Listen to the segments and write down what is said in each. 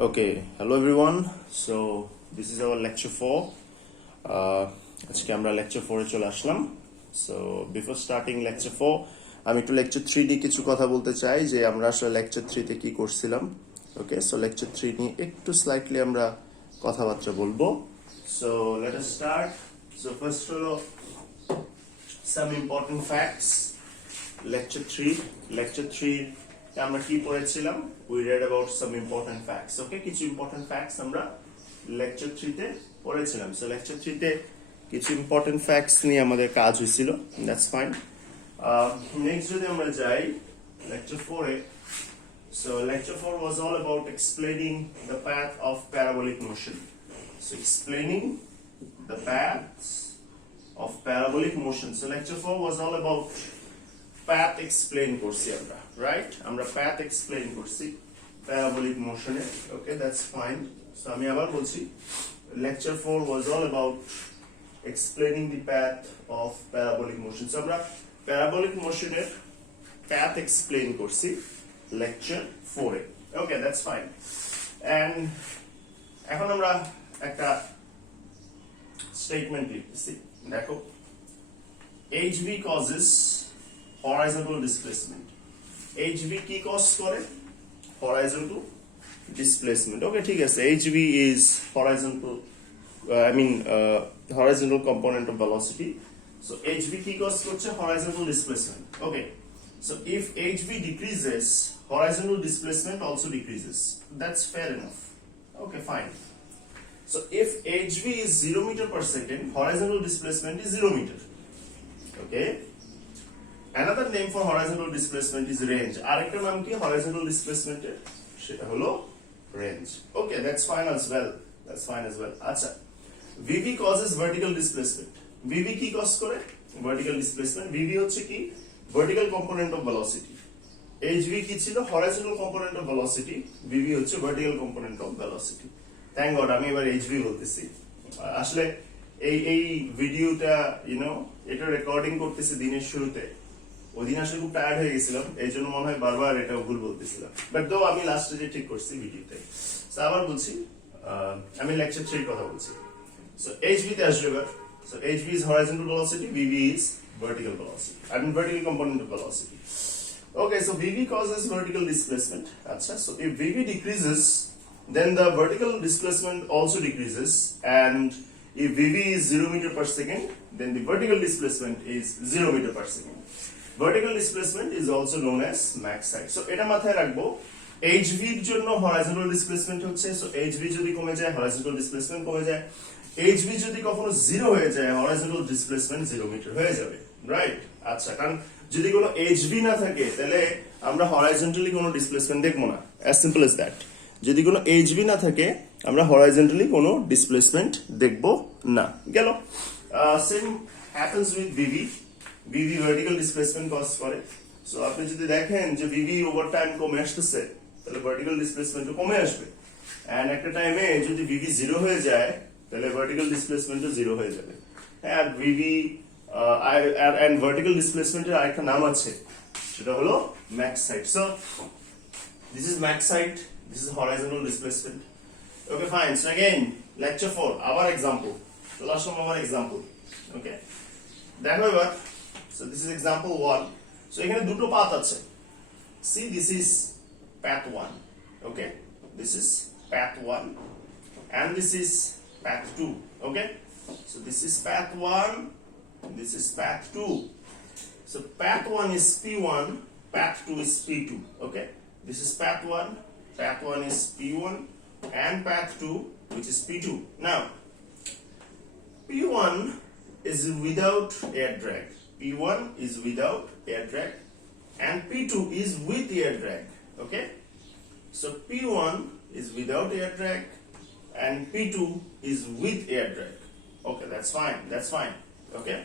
Okay, hello everyone. So this is our lecture 4. আজকে আমরা lecture 4 এ চলে আসলাম. So before starting lecture 4, আমি একটু lecture 3 নিয়ে কিছু কথা বলতে চাই যে আমরা আসলে lecture 3 তে কি করছিলাম. Okay, so lecture 3 নিয়ে একটু slightly আমরা কথাবার্তা বলবো. So let us start. So first হলো some important facts. Lecture 3 আমরা কি পড়েছিলাম? We read about some important facts. Okay, কিছু important facts আমরা lecture 3 তে পড়েছিলাম. So lecture 3 তে কিছু important facts নিয়ে আমাদের কাজ হয়েছিল. That's fine. Next যদি আমরা যাই lecture 4 A. So lecture 4 was all about explaining the path of parabolic motion. So explaining the paths of parabolic motion. So lecture 4 was all about path explain করছি আমরা, right? আমরা path explain করছি parabolic motion A. Okay, that's fine. So আমি আবার বলছি lecture 4 was all about explaining the path of parabolic motion. So আমরা parabolic motion এর path explain করছি lecture 4 A. Okay, that's fine. And এখন আমরা একটা statement লিখতেছি. দেখো, HV causes horizontal displacement. HV কি কজ করে? Horizontal displacement. Okay, ঠিক আছে. HV is horizontal horizontal component of velocity. So HV কি কজ করছে? Horizontal displacement. Okay. So if HV decreases, horizontal displacement also decreases. That's fair enough. Okay, fine. So if HV is 0 meter per second, horizontal displacement is 0 meter. Okay. Another name for horizontal displacement is range. আরেকটা নাম কি horizontal displacement এর? সেটা হলো range. Okay, that's fine as well. আচ্ছা, VV causes vertical displacement. VV কি cause করে? Vertical displacement. VV হচ্ছে কি? Vertical component of velocity. HV কি ছিল? Horizontal component of velocity. VV হচ্ছে vertical component of velocity. Thank God আমি এবার HV বলতেছি. আসলে এই ভিডিওটা এটা রেকর্ডিং করতেছি দিনের শুরুতে. ওই দিন আসলে খুব টায়ার্ড হয়ে গেছিলাম, এই জন্য মনে হয় বারবার এটা ভুল বলতেছিলাম, বাট দো আমি লাস্টে যে ঠিক করছি ভিডিওতে। আবার বলছি, আমি লেকচার 3 কথা বলছি। সো HV তে আসবে এবার। So HV is horizontal velocity, VV is vertical velocity. Vertical component of velocity. Okay, so VV causes vertical displacement. আচ্ছা, so if VV decreases, then the vertical displacement also decreases, and if VV is 0 meter per second, then the vertical displacement is 0 meter per second. Vertical displacement is also known as max height. So এটা মাথায় রাখবো, HV এর জন্য horizontal displacement হচ্ছে, so HV যদি কমে যায় horizontal displacement কমে যায়, HV যদি কখনো 0 হয়ে যায় horizontal displacement 0 মিটার হয়ে যাবে, রাইট? আচ্ছা, কারণ যদি কোনো HV না থাকে তাহলে আমরা horizontally কোনো displacement দেখবো না, as simple as that. যদি কোনো HV না থাকে আমরা horizontally কোনো displacement দেখবো না, গেল। Same happens with VV. VV vertical displacement cause করে। সো আপনি যদি দেখেন যে VV ওভার টাইম কমে আসতেছে, তাহলে vertical displacement ও কমে আসবে। এন্ড একটা টাইমে যদি VV 0 হয়ে যায়, তাহলে vertical displacement ও 0 হয়ে যাবে। আর VV and vertical displacement এর আরেকটা নাম আছে, সেটা হলো max height. So this is max height, this is horizontal displacement. Okay, fine. So again, lecture 4, our example. So last one our example. Okay. দেখো এবার, so this is example 1. So এখানে দুটো পাথ আছে. See, this is path 1. Okay, this is path 1 and this is path 2. Okay, so this is path 1, this is path 2. So path 1 is P1, path 2 is P2. Okay, this is path 1 is P1 and path 2 which is P2. Now P1 is without air drag. P1 is without air drag and P2 is with air drag. Okay, so P1 is without air drag and P2 is with air drag. Okay, that's fine. Okay,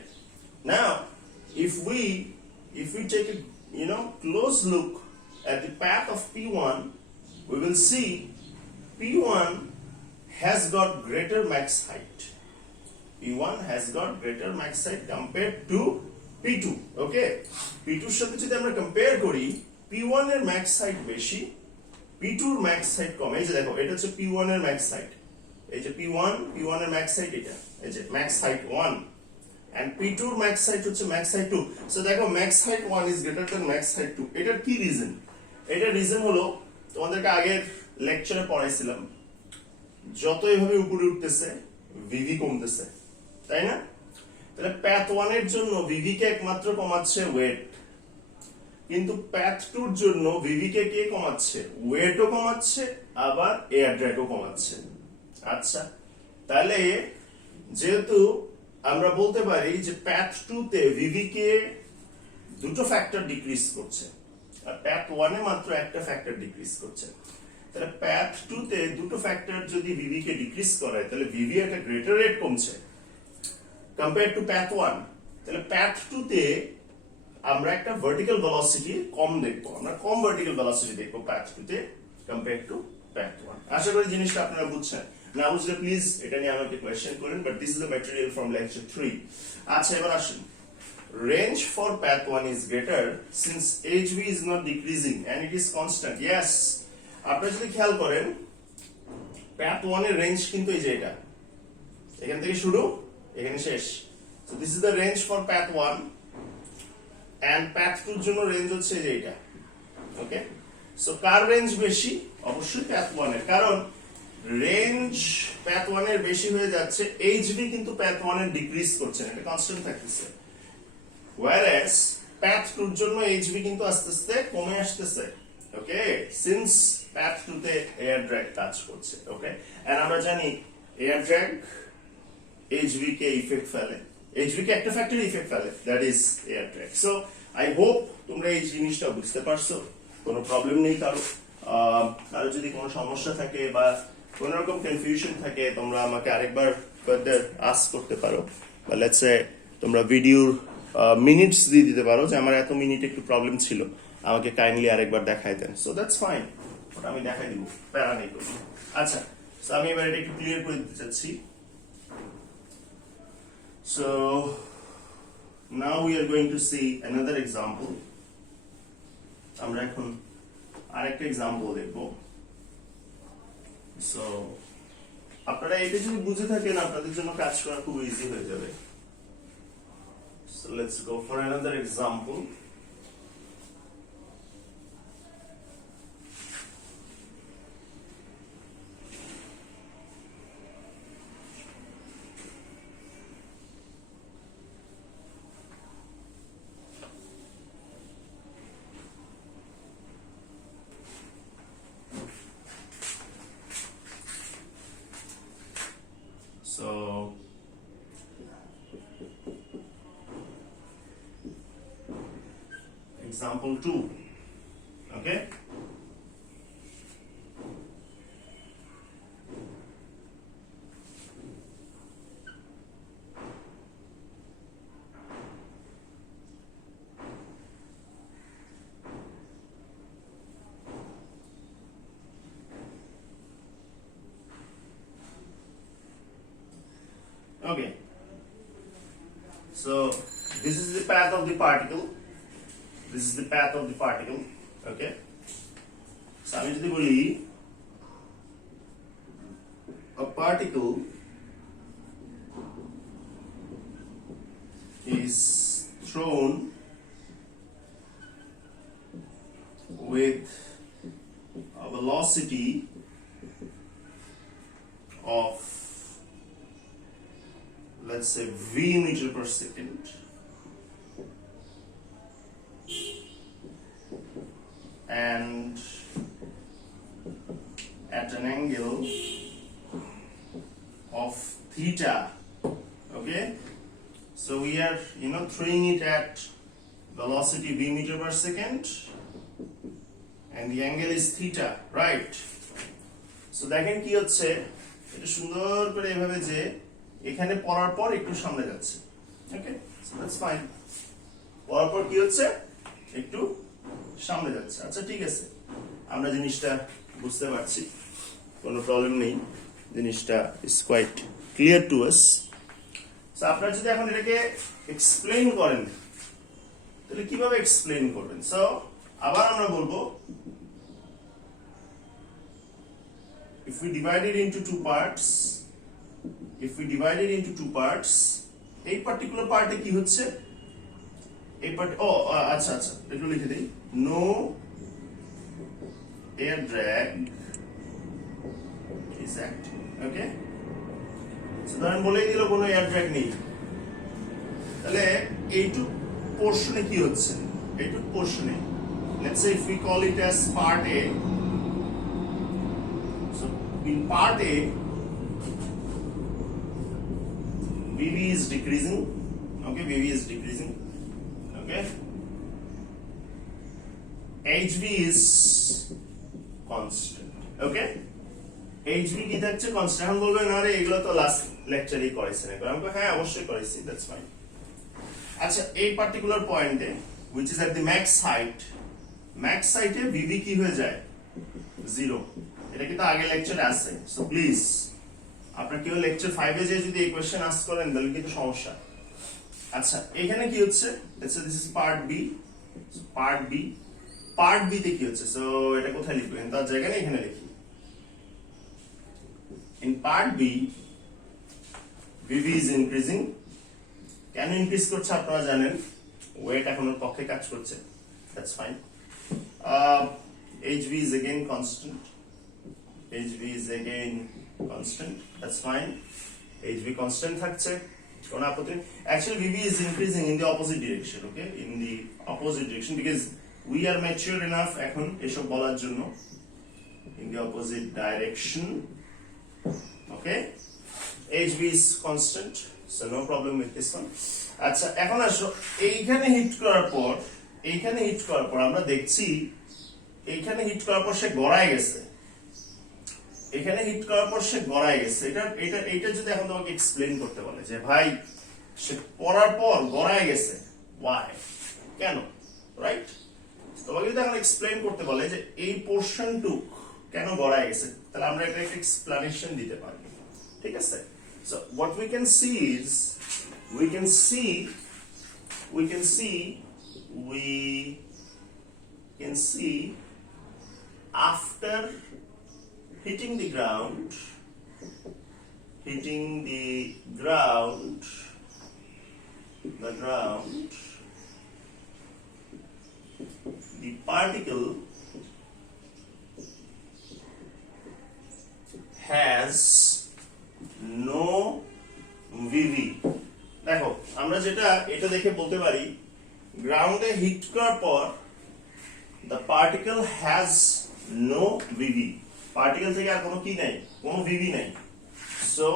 now if we take a close look at the path of P1, we will see P1 has got greater max height. P1 has got greater max height compared to P2. Okay, P2 এর সাথে যদি আমরা compare করি, P1 এর max height বেশি P2 এর max height কম, এই যে দেখো এটা হচ্ছে P1 এর ম্যাক্স হাইট, এই যে P1 এর ম্যাক্স হাইট এটা, এই যে ম্যাক্স হাইট 1 and P2 এর ম্যাক্স হাইট হচ্ছে ম্যাক্স হাইট 2. সো দেখো max height 1 is greater than max height 2. এটার কি রিজন? এটার রিজন হলো তোমাদেরকে আগের লেকচারে পড়াইছিলাম, যত এইভাবে উপরে উঠতেছে ভিভি কমতেছে, তাই না? তাহলে প্যাথ 1 এর জন্য ভিভি কে একমাত্র কমাচ্ছে ওয়েট, কিন্তু প্যাথ 2 এর জন্য ভিভি কে কে কমাচ্ছে? ওয়েটও কমাচ্ছে আবার এয়ার ড্র্যাগও কমাচ্ছে। আচ্ছা, তাহলে যেহেতু আমরা বলতে পারি যে প্যাথ 2 তে ভিভি কে দুটো ফ্যাক্টর ডিক্রিজ করছে আর প্যাথ 1 এ মাত্র একটা ফ্যাক্টর ডিক্রিজ করছে, তাহলে প্যাথ 2 তে দুটো ফ্যাক্টর যদি ভিভি কে ডিক্রিজ করে তাহলে ভিভি একটা গ্রেটার রেট কমছে কম্পেয়ার টু প্যাথ 1। তাহলে প্যাথ 2 তে আমরা একটা ভার্টিক্যাল ভেলোসিটি কম দেখবো, আমরা কম ভার্টিক্যাল ভেলোসিটি দেখবো প্যাথ 2 তে কম্পেয়ার টু প্যাথ 1। আশা করি জিনিসটা আপনারা বুঝছেন, না বুঝলে প্লিজ এটা নিয়ে আমাকে কোয়েশ্চেন করেন, but this is the material from lecture 3। আচ্ছা, এবার আসুন, range for path 1 is greater since hv is not decreasing and it is constant. Yes, আপনারা যদি খেয়াল করেন path 1 এর রেঞ্জ কিন্তু এই যে এটা, এখান থেকে শুরু এখানে শেষ। So this is the range for path 1 and path 2 এর জন্য রেঞ্জ হচ্ছে এই যে এটা। ওকে, সো কার রেঞ্জ বেশি? অবশ্যই path 1 এর, কারণ রেঞ্জ path 1 এর বেশি হয়ে যাচ্ছে, hv কিন্তু path 1 এর ডিক্রিজ করছে না, এটা কনস্ট্যান্ট থাকতেছে। whereas path 2 এর জন্য hv কিন্তু আস্তে আস্তে কমে আসতেছে। ওকে, সিন্স path 2 তে এয়ার ড্র্যাগ টাচ করছে। ওকে, এন্ড আমরা জানি এয়ার ড্র্যাগ hv কে ইফেক্ট ফেলে, hv কে একটা ফ্যাক্টর ইফেক্ট ফেলে, that is air drag. So I hope তোমরা এই জিনিসটা বুঝতে পারছো, কোনো প্রবলেম নেই কারো। কারো যদি কোনো সমস্যা থাকে বা কোনো রকম কনফিউশন থাকে তোমরা আমাকে আরেকবার ফার্দার আস্ক করতে পারো, বা লেটস সে তোমরা ভিডিওর মিনিটস দিয়ে দিতে পারো যে আমার এত মিনিট একটু প্রবলেম ছিল, আমাকে কাইন্ডলি আরেকবার দেখাই দেন। সো দ্যাটস ফাইন, ওটা আমি দেখাই দিব, প্যারা নেই কোনো। আচ্ছা, সো আমি এবার এটা একটু ক্লিয়ার করে দিতে চাচ্ছি। So now we are going to C another example. আমরা এখন আরেকটা এক্সাম্পল দেখব। সো আপনারা এটা যদি বুঝে থাকেন আপনাদের জন্য কাজ করা খুব ইজি হয়ে যাবে। So let's go for another example. So example 2. Okay, okay, so this is the path of the particle, this is the path of the particle. Okay, so আমি যদি বলি a particle is thrown with a velocity of, let's say, v meter per second, and at an angle of theta. Okay, so we are throwing it at velocity v meter per second and the angle is theta, right? So দেখেন কি হচ্ছে, এটা সুন্দর করে এভাবে যে এখানে পড়ার পর একটু সামনে যাচ্ছে। ওকে, সো দ্যাটস ফাইন, পড়ার পর কি হচ্ছে, একটু সামনে যাচ্ছে। আচ্ছা, ঠিক আছে, আমরা জিনিসটা বুঝতে পারছি, কোনো প্রবলেম নেই, জিনিসটা is quite clear to us. So আপনারা যদি এখন এটাকে এক্সপ্লেইন করেন তাহলে কিভাবে এক্সপ্লেইন করবেন? সো আবার আমরা বলবো if we divide it into two parts, এই পার্টিকুলার পার্টে কি হচ্ছে, এই পার্ট আচ্ছা একটু লিখে দিই, no air drag is acting. Okay, ধরেন বলেই দিল কোনো এয়ার ড্র্যাগ নেই, তাহলে এইটুক পোর্শনে কি হচ্ছে, এইটুক পোর্শনে let's say if we call it as part A, so in part A VV is decreasing, okay, VV is decreasing, okay, HV is constant, okay, HV কি থাকছে কনস্ট্যান্ট। এখন বলবেন আরে এগুলো তো লাস্ট লেকচারেই করেছেন, আমি বলবো হ্যাঁ অবশ্যই করেছি, দ্যাটস ফাইন। আচ্ছা এই পার্টিকুলার পয়েন্টে which is at the max height, max সাইটে ভিভি কি হয়ে যায়, 0। এটা কিন্তু আগে লেকচারে আছে, সো প্লিজ আপনারা কেউ লেকচার 5 এ যে যদি এই কোশ্চেন আস্ক করেন তাহলে কিন্তু সমস্যা। আচ্ছা এখানে কি হচ্ছে, let's say this is part B, part B তে কি হচ্ছে, সো এটা কোথায় লিখবো, তার জায়গায় না এখানে লিখি, in part B VV is increasing. কেন ইনক্রিজ করছে আপনারা জানেন, ওয়েট এখন ওর পক্ষে কাজ করছে, that's fine. HV is again constant. That's fine. HV constant থাকছে, কোন আপত্তি। Actually, VV is increasing in the opposite direction. Okay, in the opposite direction because we are mature enough এখন এসব বলার জন্য। In the opposite direction. Okay, HV is constant, so no problem with this one. আচ্ছা এখন আসো এইখানে hit করার পর আমরা দেখছি এইখানে হিট করার পর সে গড়ায় গেছে, এটা যদি এখন তোমাকে এক্সপ্লেইন করতে বলে যে ভাই সে পড়ার পর গড়ায় গেছে, why, কেন, রাইট, তোমাকে যদি এখন এক্সপ্লেইন করতে বলে যে এই পোরশনটুক কেন গড়ায় গেছে, তাহলে আমরা এটা একটা এক্সপ্লানেশন দিতে পারি, ঠিক আছে। So what we can see is we can see after hitting the ground, the particle has no VV। দেখো আমরা যেটা এটা দেখে বলতে পারি, গ্রাউন্ডে হিট করার পর the particle has no VV, particle থেকে আর কোনো কি নাই, কোনো VV নাই, so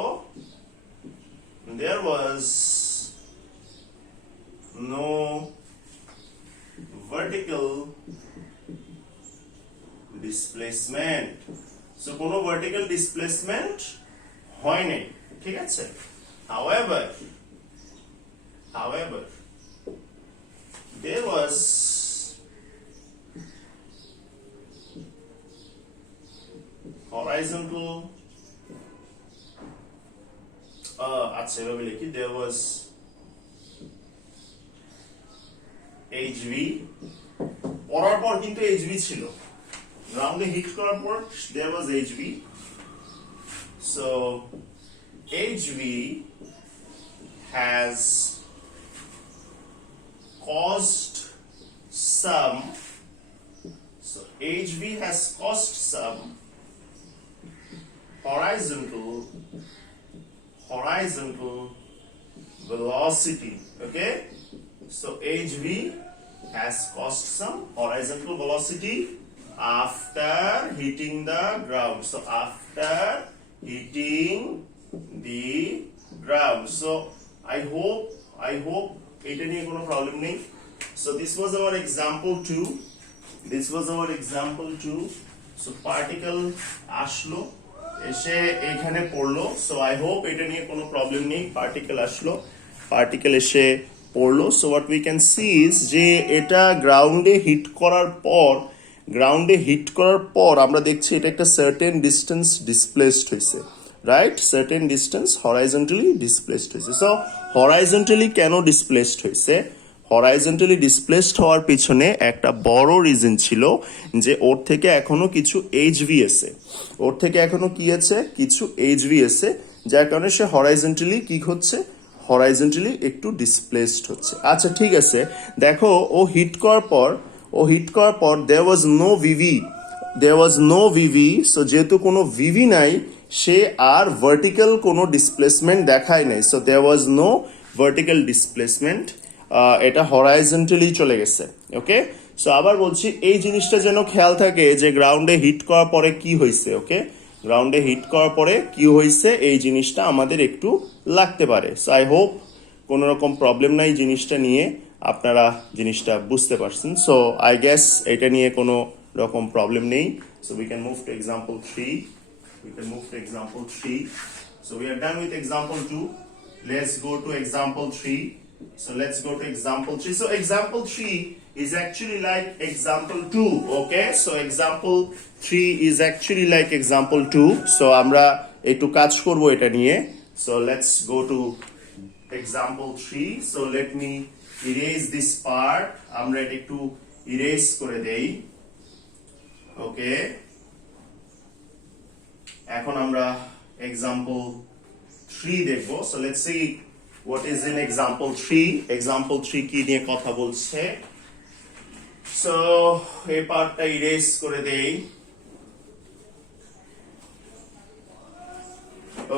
there was no vertical displacement, so কোনো vertical displacement হয় নাই, ঠিক আছে। however there was horizontal আচ্ছা এভাবে লিখি, there was HV, পড়ার পর কিন্তু HV ছিল, গ্রাউন্ডে হিট করার পর there was HV, so HV has caused some horizontal velocity, okay, so HV has caused some horizontal velocity after hitting the ground, so after hitting the ground, so I hope এটা নিয়ে কোনো problem নেই। So this was our example 2, so particle আসলো এসে এখানে পড়লো, so I hope এটা নিয়ে কোনো প্রবলেম নেই, particle এসে পড়লো, so what we can see is যে এটা গ্রাউন্ডে হিট করার পর আমরা দেখছি এটা একটা certain distance displaced হয়েছে, right, certain distance horizontally displaced হয়েছে। so horizontally কেন displaced হয়েছে, হরাইজন্টালি ডিসপ্লেসড হওয়ার পিছনে একটা বড় রিজন ছিল যে ওর থেকে এখনো কিছু এইচভি এসে, ওর থেকে এখনো কি আছে, কিছু এইচভি এসে, যার কারণে সে হরাইজন্টালি কি হচ্ছে, হরাইজন্টালি একটু ডিসপ্লেসড হচ্ছে। আচ্ছা ঠিক আছে, দেখো ও হিট করার পর দেয়ার ওয়াজ নো ভিভি, সো যেহেতু কোনো ভিভি নাই সে আর ভার্টিক্যাল কোনো ডিসপ্লেসমেন্ট দেখায় নাই, so there was no vertical displacement, এটা হরাইজন্টালি চলে গেছে। ওকে, সো আবার বলছি এই জিনিসটা যেন খেয়াল থাকে যে গ্রাউন্ডে হিট করার পরে কি হয়েছে। ওকে, গ্রাউন্ডে হিট করার পরে কি হয়েছে এই জিনিসটা আমাদের একটু লাগতে পারে। সো আই হোপ কোনো রকম প্রবলেম নাই জিনিসটা নিয়ে, আপনারা জিনিসটা বুঝতে পারছেন। সো আই গেস এটা নিয়ে কোনো রকম প্রবলেম নেই। So we can move to example 3. So we are done with example 2. Let's go to example 3. So let's go to example 3. So example 3 is actually like example 2. Okay, so example 3 is actually like example 2. So আমরা একটু কাজ করব এটা নিয়ে। So let's go to example 3. So let me erase this part. আমরা এটা একটু erase করে দেই। Okay, এখন আমরা example 3 দেখবো। So let's see what is in example 3. Example 3 কি নিয়ে কথা বলছে। So এই পার্টটা erase করে দেই।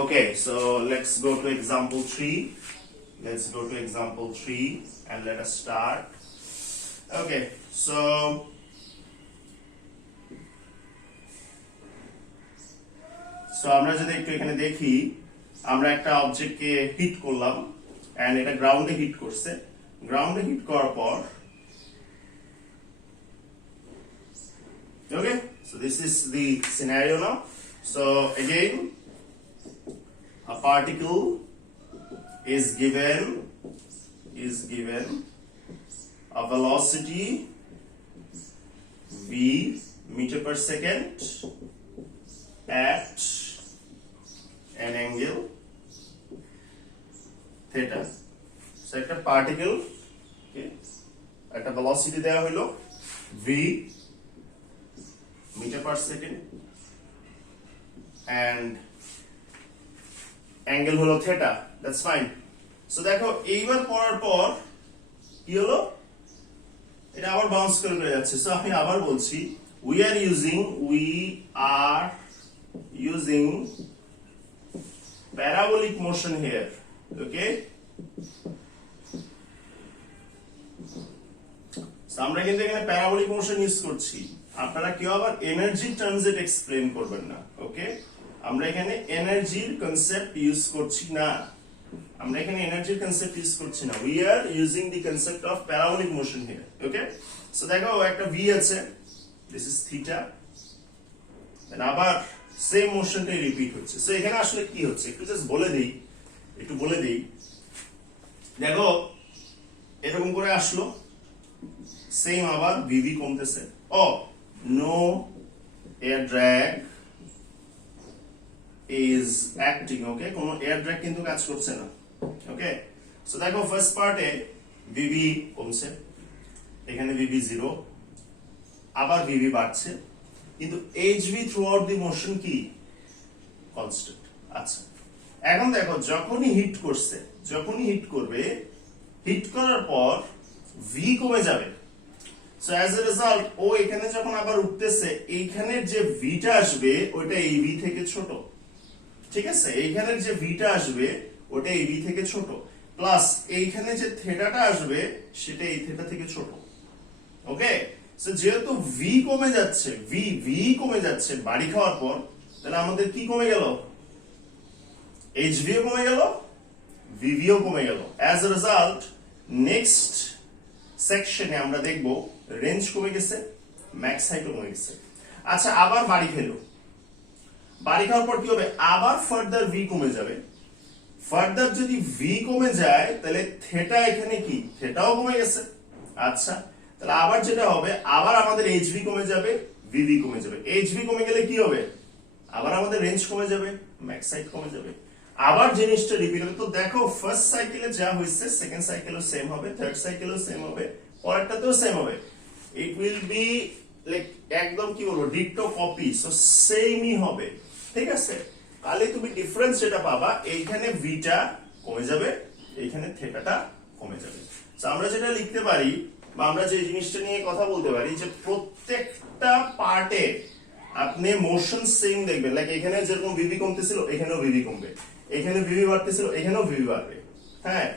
Okay, so let's go to example 3. Let's go to example 3 and let us start. Okay, so আমরা যদি একটু এখানে দেখি, আমরা একটা অবজেক্টকে হিট করলাম এন্ড এটা গ্রাউন্ডে হিট করছে। গ্রাউন্ডে হিট করার পর, okay, so this is the scenario now. So again, a particle is given a velocity v meter per second at an angle theta. So একটা পার্টিকেল, একটা ভেলোসিটি দেওয়া হলো v metre per second and angle হলো theta. That's fine. So দেখো এইবার পড়ার পর কি হলো, এটা আবার বাউন্স করে যাচ্ছে। সো আমি আবার বলছি, we are using parabolic motion here. Okay, আমরা কিন্তু এখানে প্যারাবোলিক মোশন ইউজ করছি। আপনারা কেউ আবার এনার্জি টার্মস এক্সপ্লেন করবেন না। ওকে, আমরা এখানে এনার্জির কনসেপ্ট ইউজ করছি না, we are using the concept of parabolic motion here. Okay, so দেখো একটা v আছে, this is theta, and আবার সেম মোশনটাই রিপিট হচ্ছে। সো এখানে আসলে কি হচ্ছে একটু জাস্ট বলে দেই। দেখো এরকম করে আসলো, সেম আবার vv কমতেছে। No air drag is acting. Okay, কোনো এয়ার ড্র্যাগ কিন্তু কাজ করছে না। ওকে, সো দেখো ফার্স্ট পার্টে vv কমছে, এখানে vv 0, আবার vv বাড়ছে, কিন্তু hv through out the motion কি কনস্ট্যান্ট। আচ্ছা, এখন দেখো যখনই হিট করবে, হিট করার পর v কমে যাবে। সো অ্যাজ এ রেজাল্ট ও এখানে যখন আবার উঠতেছে, এইখানের যে ভিটা আসবে ওটা এই v থেকে ছোট। ঠিক আছে, এইখানের যে ভিটা আসবে ওটা এই v থেকে ছোট, প্লাস এইখানে যে থিটাটা আসবে সেটা এই থিটা থেকে ছোট। ওকে, সো যেহেতু v কমে যাচ্ছে বাড়ি খাওয়ার পর, তাহলে আমাদের কি কমে গেল, hv ও কমে গেল, vv ও কমে গেল। অ্যাজ এ রেজাল্ট নেক্সট সেকশনে আমরা দেখব রেঞ্জ কমে গেছে, ম্যাক্স হাইটও কমে গেছে। আচ্ছা, আবার বাড়ি খাওয়ার পর কি হবে, আবার ফার্দার v কমে যাবে। ফার্দার যদি v কমে যায় তাহলে থিটা এখানে কি, থিটাও কমে গেছে। আচ্ছা, তাহলে আবার যেটা হবে, আবার আমাদের hv কমে যাবে, vv কমে যাবে। hv কমে গেলে কি হবে, আবার আমাদের রেঞ্জ কমে যাবে, ম্যাক্স হাইট কমে যাবে। আবার জিনিসটা রিপিট হবে। তো দেখো ফার্স্ট সাইকেলে যা হয়েছে সেকেন্ড সাইকেলও সেম হবে, থার্ড সাইকেলও সেম হবে, পরেরটাতেও সেম হবে। ইট উইল বি লাইক একদম কি বলবো ডিক্টো কপি, সো সেমই হবে, ঠিক আছে। তাহলে তুমি ডিফারেন্স যেটা পাবা, এইখানে ভিটা কমে যাবে, এইখানে থেটাটা কমে যাবে। তো আমরা যেটা লিখতে পারি বা আমরা যে জিনিসটা নিয়ে কথা বলতে পারি যে প্রত্যেকটা পার্টে আপনি মোশন সেম দেখবেন, লাইক এখানে যেরকম ভিভি কমতেছিল এখানেও ভিভি কমবে, এখানে ভিভি বাড়তেছিল এখানেও ভিভি বাড়বে, হ্যাঁ।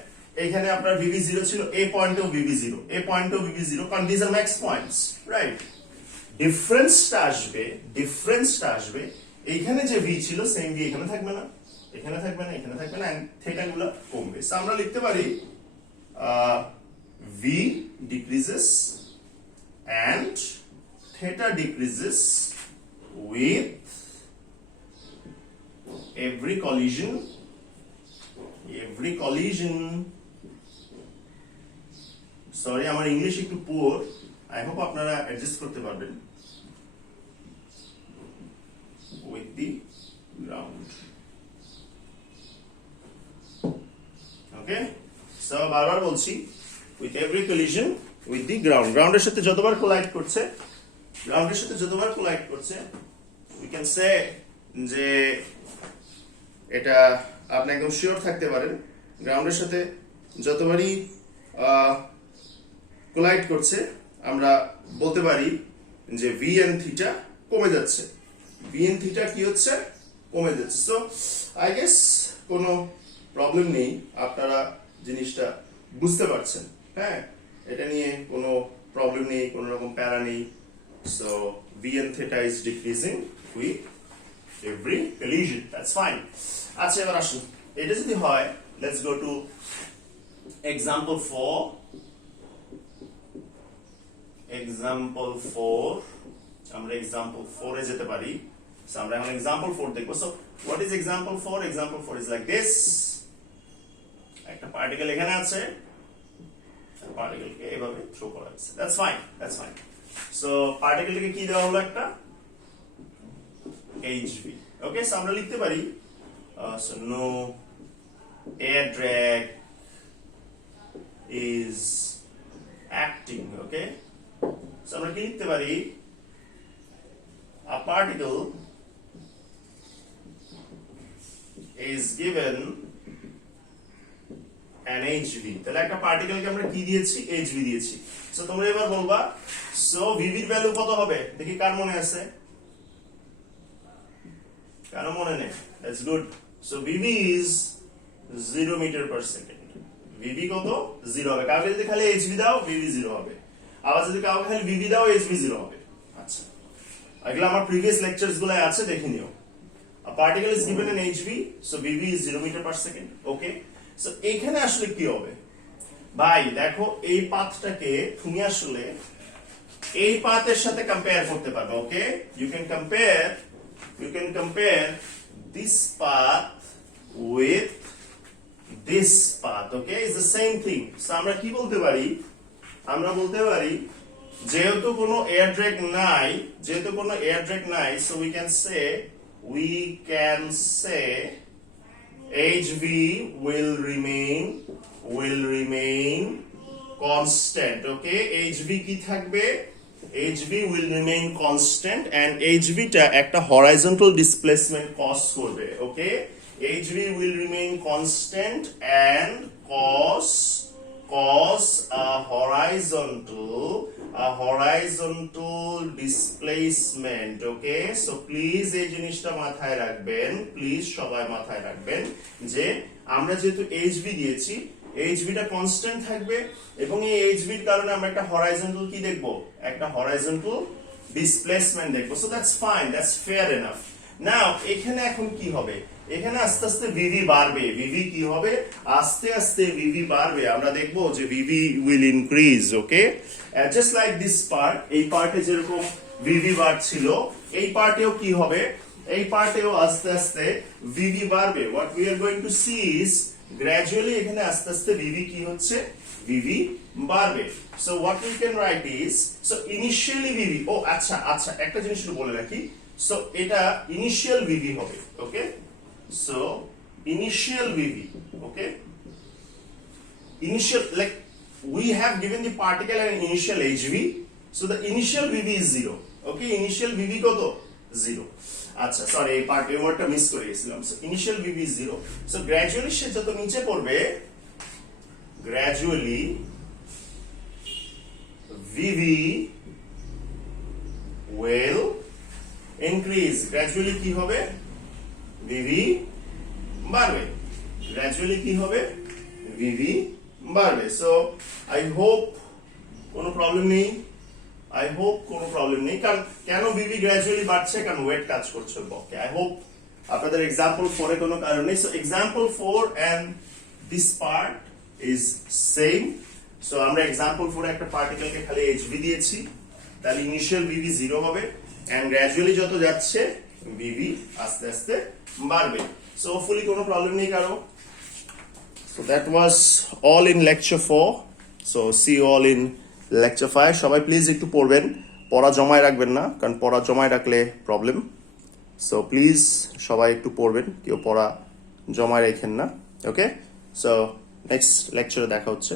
এখানে আপনার ভিভি জিরো ছিল, এই পয়েন্টেও ভিভি জিরো, এই পয়েন্টেও ভিভি জিরো, কারণ this are max points, right. ডিফারেন্সটা আসবে এইখানে যে ভি ছিল সেম ভি এখানে থাকবে না, এখানে থাকবে না, এখানে থাকবে না, এন্ড থিটা গুলো কমবে। সো আমরা লিখতে পারি V decreases and theta decreases with every collision sorry আমার ইংলিশ একটু পুয়ার, আই হোপ আপনারা অ্যাডজাস্ট করতে পারবেন, with the ground. Okay, so বারবার বলছি with every collision with the ground. গ্রাউন্ডের সাথে যতবার কোলাইড করছে, we can say যে এটা আপনি একদম শিওর থাকতে পারেন গ্রাউন্ডের সাথে যতবারই কোলাইড করছে আমরা বলতে পারি যে ভি এন্ড থিটা কমে যাচ্ছে, ভি এন্ড থিটা কি হচ্ছে কমে যাচ্ছে। সো আই গেস কোনো প্রবলেম নেই, আপনারা জিনিসটা বুঝতে পারছেন, হ্যাঁ, এটা নিয়ে কোনো প্রবলেম নেই, কোনো রকম প্যারা নেই। So V and theta is decreasing with every collision, that's fine. আচ্ছা এবার আসুন, এটা যদি হয় লেটস গো টু এক্সাম্পল 4। আমরা এক্সাম্পল 4 এ যেতে পারি। সো আমরা এখন এক্সাম্পল 4 দেখব। So what is example 4? Example 4 is like this, একটা পার্টিকেল এখানে আছে, পার্টিকেলকে এভাবে থ্রো করা হচ্ছে, দ্যাটস ফাইন। সো পার্টিকেলটাকে কি দেওয়া হলো, একটা hv। ওকে, সো আমরা লিখতে পারি so no air drag is acting, okay, so আমরা কি লিখতে পারি, a particle is given an hv। তাহলে একটা পার্টিকেলকে আমরা কি দিয়েছি, hv দিয়েছি। সো তোমরা এবার বলবা সো vv এর ভ্যালু কত হবে, দেখি কার মনে আছে, কারো মনে নেই, that's good. So vv is 0 metre per second. vv কত, 0 হবে। কাউকে যদি খালি hv দাও vv 0 হবে, আবার যদি কাউকে খালি vv দাও hv 0 হবে। আচ্ছা, এগুলো আমার প্রিভিয়াস লেকচারস গুলো আছে, দেখে নিও। a particle is given in hv, so vv is 0 metre per second. Okay, so এখানে আসলে কি হবে ভাই, দেখো এই পাথটাকে তুমি আসলে এই পাথের সাথে কম্পেয়ার করতে পারবে। ওকে, you can compare this path with this path, okay, is the same thing. So আমরা কি বলতে পারি, আমরা বলতে পারি যেহেতু কোনো এয়ার ড্র্যাগ নাই, so we can say hv will remain constant, okay, hv কি থাকবে, hv will remain constant and hv টা একটা horizontal displacement cause করবে। ওকে, hv will remain constant and cause a horizontal displacement, okay, so please এই জিনিসটা মাথায় রাখবেন, please সবাই মাথায় রাখবেন যে আমরা যেহেতু hv দিয়েছি, hv টা কনস্ট্যান্ট থাকবে এবং এই hv এর কারণে আমরা একটা হরাইজন্টাল কি দেখব, একটা হরাইজন্টাল ডিসপ্লেসমেন্ট দেখব। So that's fine, that's fair enough. Now এখানে এখন কি হবে, এখানে আস্তে আস্তে vv বাড়বে, vv কি হবে, আস্তে আস্তে vv বাড়বে, আমরা দেখব যে vv will increase, okay, just like this part, এই পার্টে যেরকম vv বাড়ছিল এই পার্টেও কি হবে, এই পার্টেও আস্তে আস্তে vv বাড়বে। what we are going to see is gradually এখানে আস্তে আস্তে vv কি হচ্ছে, vv বাড়বে। so what we can write is, so initially vv, ও আচ্ছা একটা জিনিস একটু বলে রাখি, so এটা ইনিশিয়াল vv হবে। ওকে, so initial VV, okay, initial, like we have given the particle an initial HV, so the initial VV is 0, okay, initial VV কত 0, আচ্ছা সরি এই পার্ট এই ওয়ার্ডটা মিস করে গেছিলাম, so initial VV is 0, so gradually সে যত নিচে পড়বে gradually VV will increase, gradually কি হবে VV বাড়বে, gradually কি হবে VV বাড়বে, সো আই হোপ কোনো প্রবলেম নেই, আই হোপ কোনো প্রবলেম নেই, কারণ কেন VV গ্র্যাজুয়ালি বাড়ছে, কারণ ওয়েট কাজ করছে বকে, আই হোপ আপনাদের এক্সাম্পল 4 এ কোনো কারণ নেই, so example 4 and this part is same, so আমরা example 4 একটা পার্টিকেল কে খালি hv দিয়েছি, তাহলে ইনিশিয়াল VV 0 হবে and gradually যত যাচ্ছে VV আস্তে আস্তে বাড়বে, so hopefully কোনো প্রবলেম নেই কারো। So that was all in lecture 4, so see you all in lecture 5, সবাই প্লিজ একটু পড়বেন, পড়া জমায় রাখবেন না, কারণ পড়া জমায় রাখলে প্রবলেম, so প্লিজ সবাই একটু পড়বেন, কেউ পড়া জমায় রাখেন না, ওকে, so নেক্সট লেকচারে দেখা হচ্ছে।